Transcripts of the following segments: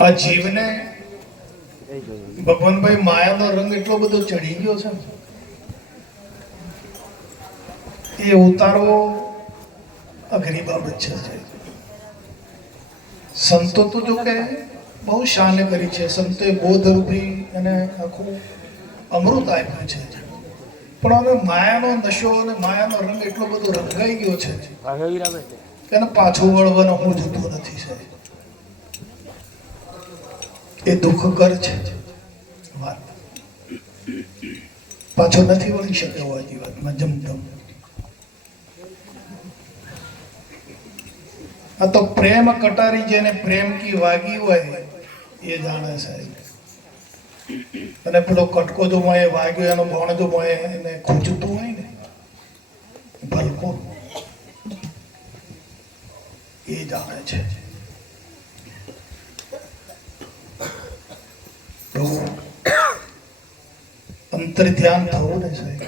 આ જીવને ભગવાનભાઈ માયાનો રંગ એટલો બધો ચડી ગયો છે એ ઉતારવો અઘરી બાબત છે. સંતો તો જો કે બહુ શાને કરી છે. સંતોએ બોધરૂપી અને આખું અમૃત આપ્યું છે. પણ હવે માયાનો નશો અને માયાનો રંગ એટલો બધો રંગાઈ ગયો છે કે એને પાછું વળવાનો હું જતો નથી, સાહેબ. એ દુઃખ કર છે. વાત. પાછો નથી વળી શકે હોય જીવનમાં જમતમ આ તો પ્રેમ કટારી જેને પ્રેમ કી વાગી હોય, એ જાણે સાહેબ અને પેલો કટકો જો મોએ વાગ્યો, એનો ભણ જો મોએ એને ખૂંચતું હોય ને, ભલકો, એ જાણે છે. અંતર ધ્યાન થવું ને સાહેબ.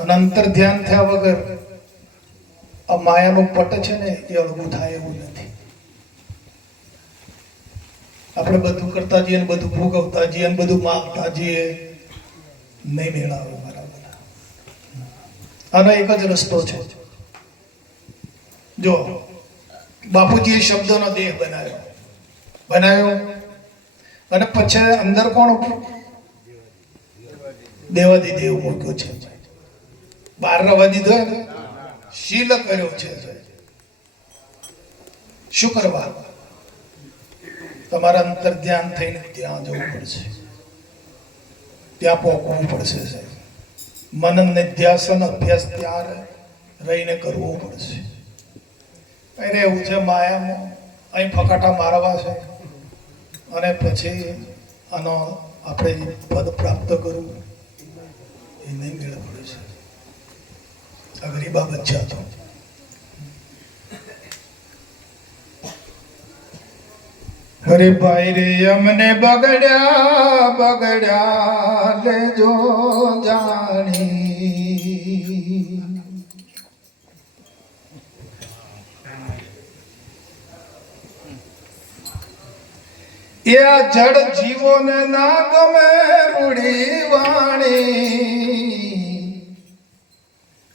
અને અંતર ધ્યાન થયા વગર માયાનો પટ છે ને એ અળગું થાય એવું નથી. આપણે બધું કરતા જઈએ ને બધું ભોગવતા જઈએ ને બધું માગતા જઈએ, નહીં મેળાવે મારા બધા. આનો એક જ રસ્તો છે. જો, બાપુજીએ શબ્દોનો દેહ બનાવ્યો. બનાવ્યો? અને પછી અંદર કોણ દેવાદી દેવ મૂક્યો છે. બહાર રવા દીધો શીલ કર્યો છે. શું કરવા? તમારા અંતર ધ્યાન થઈને ત્યાં જવું પડશે. ત્યાં પહોંચવું પડશે, સાહેબ. મનન નિધ્યાસન અભ્યાસ ત્યાં રહીને કરવો પડશે. અરે એવું છે, માયામાં અહીં ફકાટા મારવા છે. અને પછી આનો આપણે પદ પ્રાપ્ત કરવું એ નહીં મેળ પડે છે અઘરી બાબત છે અરે ભાઈ રે, અમને બગડ્યા બગડ્યા, લેજો જાણી. એ જડ જીવોને ના ગમે રૂડી વાણી.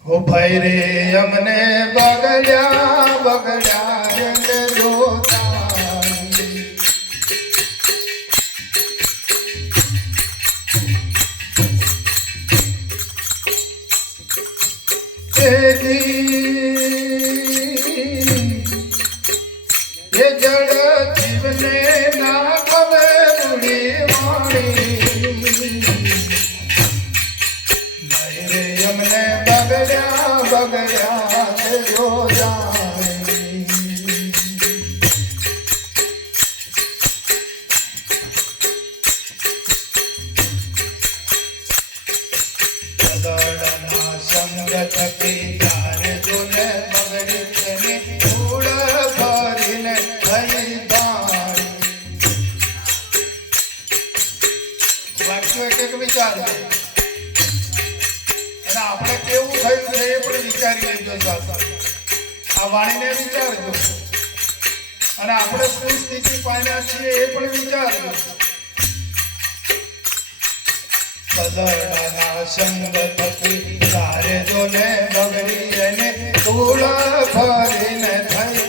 હો ભાઈ રે અમને બગડ્યા બગડ્યા રે જોતાણી. તેજી એ જડ જીવને ના કેવું થયું છે એ પણ વિચારી લેજો સાથે આ વાણીને વિચારજો. અને આપણે શું સ્થિતિ પામ્યા છીએ એ પણ વિચારજો. તારે જોને બગડી અને ધૂળ ભરીને થઈ.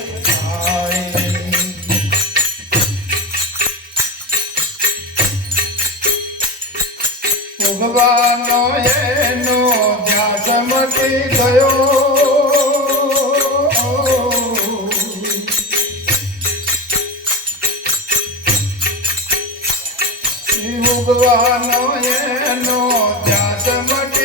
એનો મટી ગયો. ઉગવાનો એનો ત્યાં મટી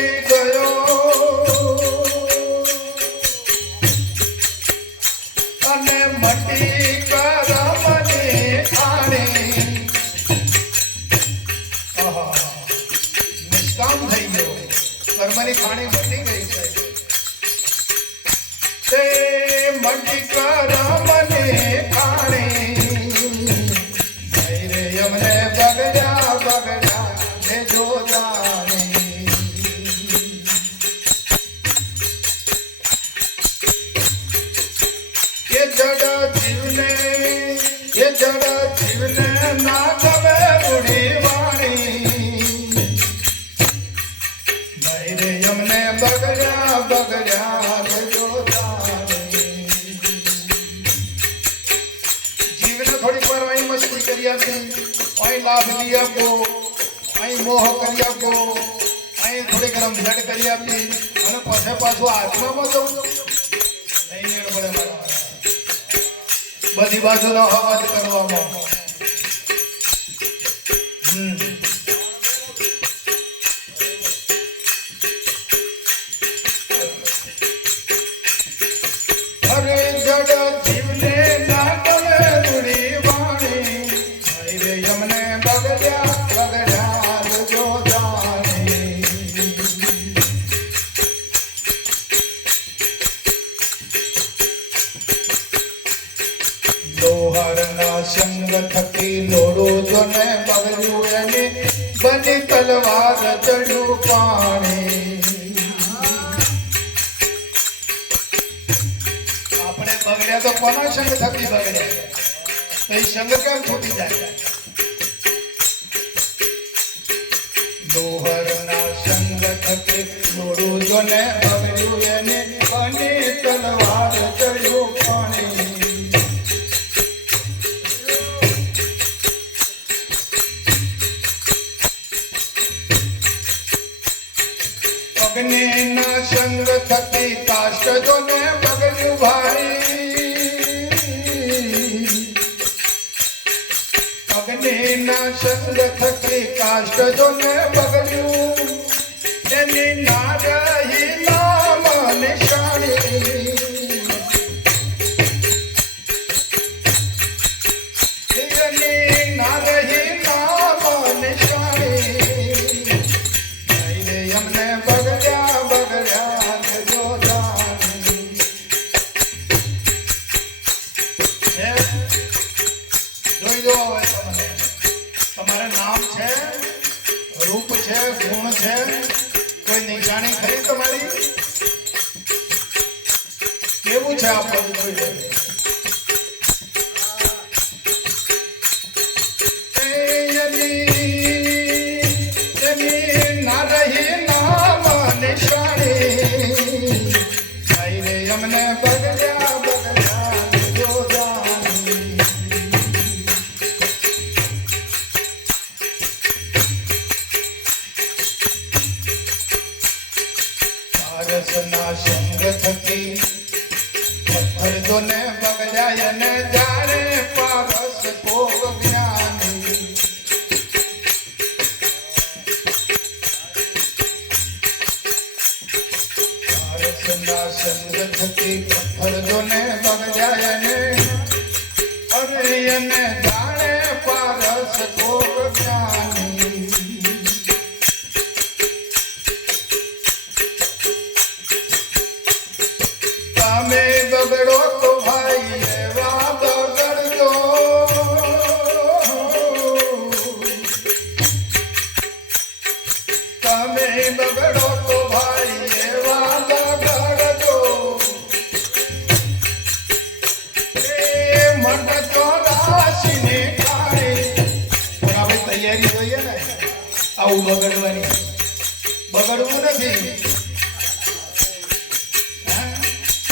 એ જડ જીવને ના ગમે રૂડી વાણી નહીં રે અમને બગડ્યા બગડ્યા. જીવને થોડીક વાર અહીં મસ્તી કરી આપી, અહીં લાભ લઈ આપો, અહીં મોહ કરી આપો, અહીં થોડીક રમઝટ કરી આપી, અને પછી પાછું આત્મામાં જવું બધી બાજુનો એ સંગ કેમ છૂટી જાય. લોહરના સંગ થકે ગુરુ જોને બગડ્યું એને અગ્નિના સંગ થકી કાષ્ટ જોને બગડ્યું ભાઈ થકી કાષ્ટ બગડવું નથી.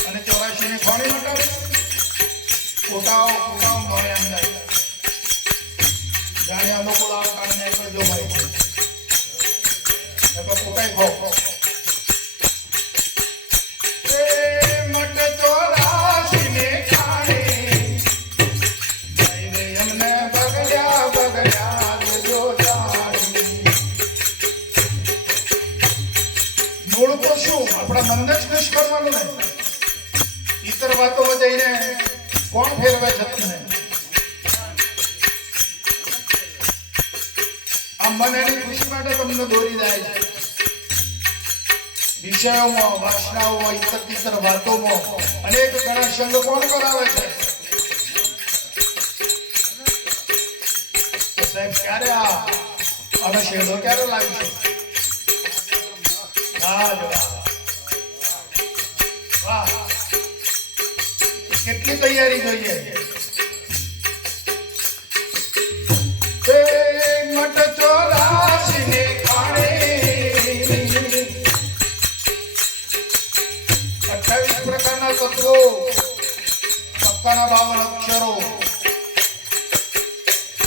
અને ચોરાશી ને ખોણી મટાડે ફોટાઓ મન એની ખુશી માટે તમને દોરી જાય છે. વિષયોમાં વાસનાઓમાં ઇતર તિતર વાતોમાં અનેક ઘણા સંઘ કોણ કરાવે છે? સાહેબ, ક્યારે આ અમે શેડો ક્યારે લાવીશું? કેટલી તૈયારી જોઈએ? તત્વો પપ્પાના બાવન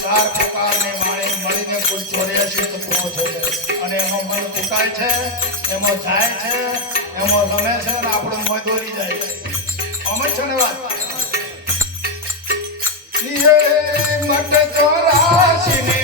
ચાર પ્રકારને માણી મળીને કુલ ચોર્યાસી તત્વો છે. અને એમાં મન ફૂંકાય છે, એમાં જાય છે, એમાં રમે છે અને આપણું મય દોરી જાય છે. અમે છે ને વાત? મટ ચોરાશી ને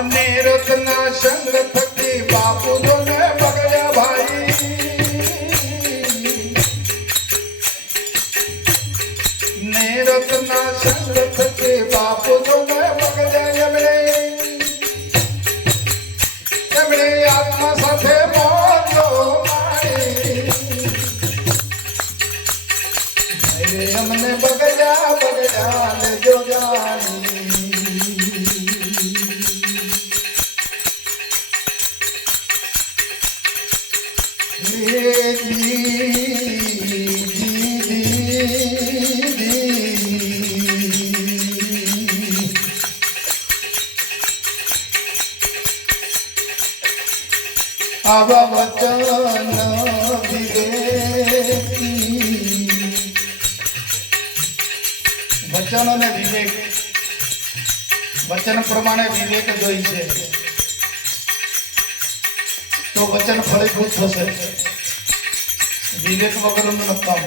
અનિરુદ્ધના સંગ થકી બાપુ જોને આવા વચન વિવેકી. વચન અને વિવેક. વચન પ્રમાણે વિવેક જોઈ તો વચન ફળીભૂત થશે. વિવેક વગરનું નકામ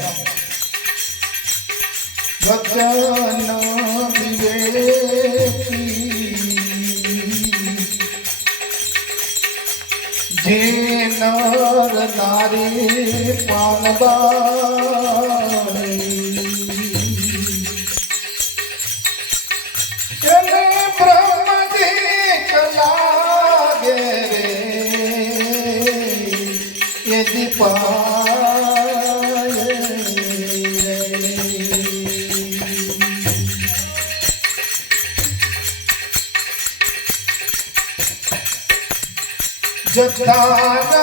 વચન વિવેકી. નર નારી પાનબાઈ એને બ્રહ્મજી કલાગે રે એ દીપાય રે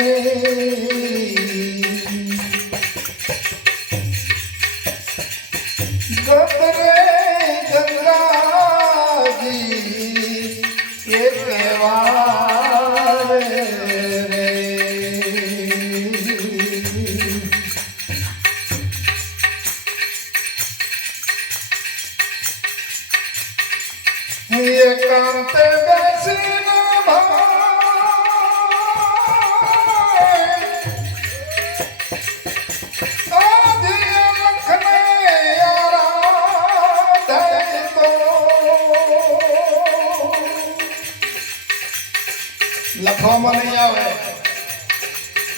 લખવામાં નહીં આવે,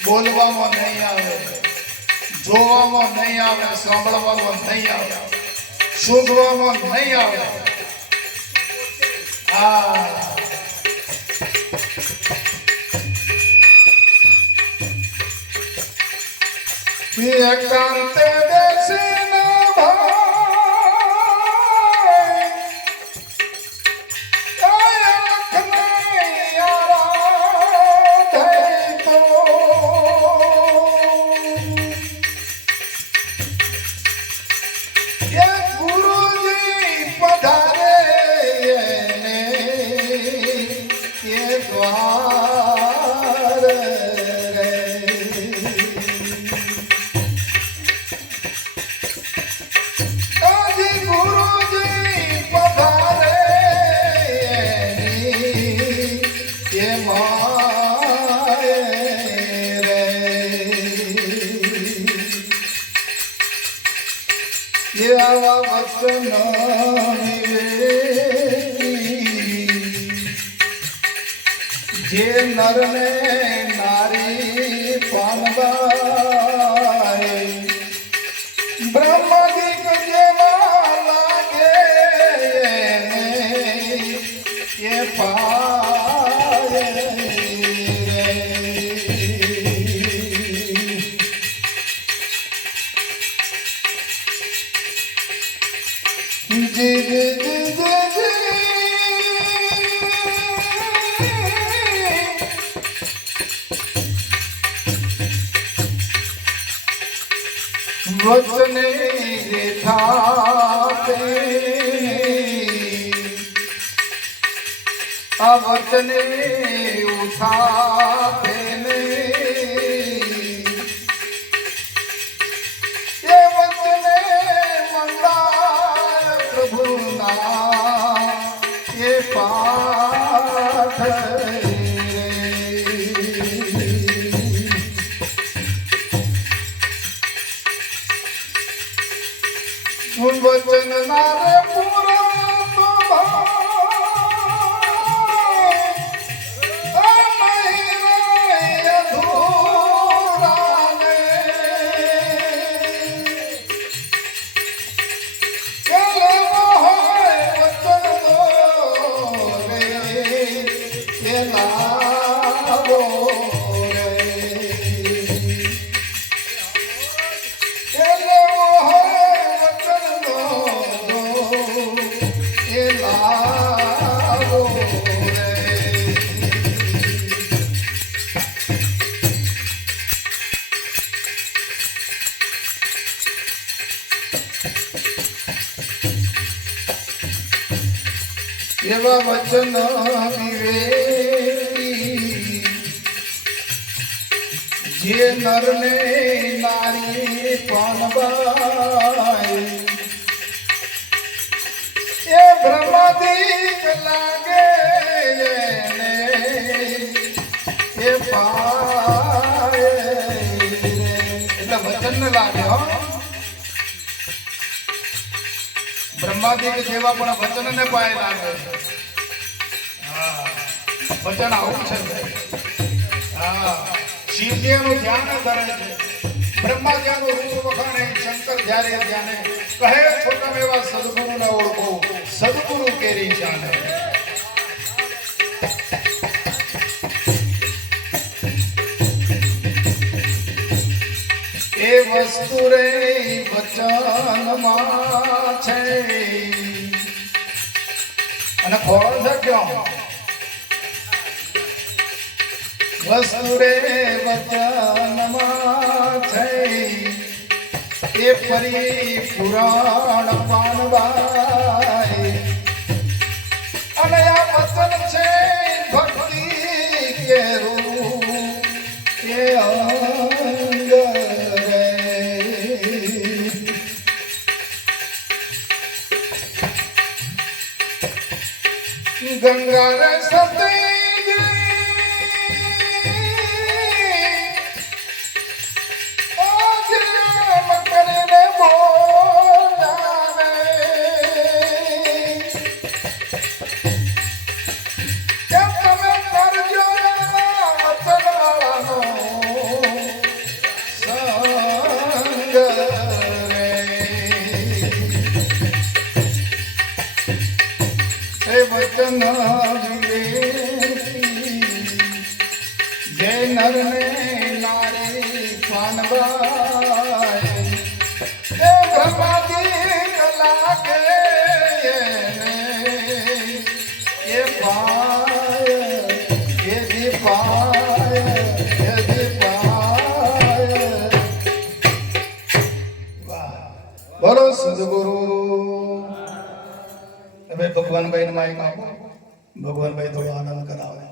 બોલવામાં નહીં આવે, જોવામાં નહીં આવે, સાંભળવામાં નહીં આવે, શોધવામાં નહીં આવે. આ એકાંતે જે નરને વચને રેઠાપે એવા વચન વિવેકી જે નરને નારી પાનબાઈ એ બ્રહ્માદિક લાગે એ પાય. એટલે વચન લાગે હો. બ્રહ્માદિક જેવા પણ વચન ને પાય લાગે વચન આવું છે. હા. શિવજીનું ધ્યાન ધરે છે. બ્રહ્માજીનું રૂપ વખાણે શંકર જ્યારે ધ્યાને કહે છોટા એવા સદગુરુ ના ઓળખો. સદગુરુ કેરી જાણે. એ વસ્તુ રે વચનમાં છે. અને ખોળ છે ક્યાં? વસ્તુ રે વચનમાં છે. એ ફરી પુરાણ પાનવાય. અને આ વચન Nara જય નર ને નારે બ્રહ્માદી લાગે એને એ પાય એ પાય એ પાય વાહ. બોલો સદગુરુ હવે ભગવાનભાઈ ને માઇક આપો. ભગવાનભાઈ થોડો આનંદ કરાવે.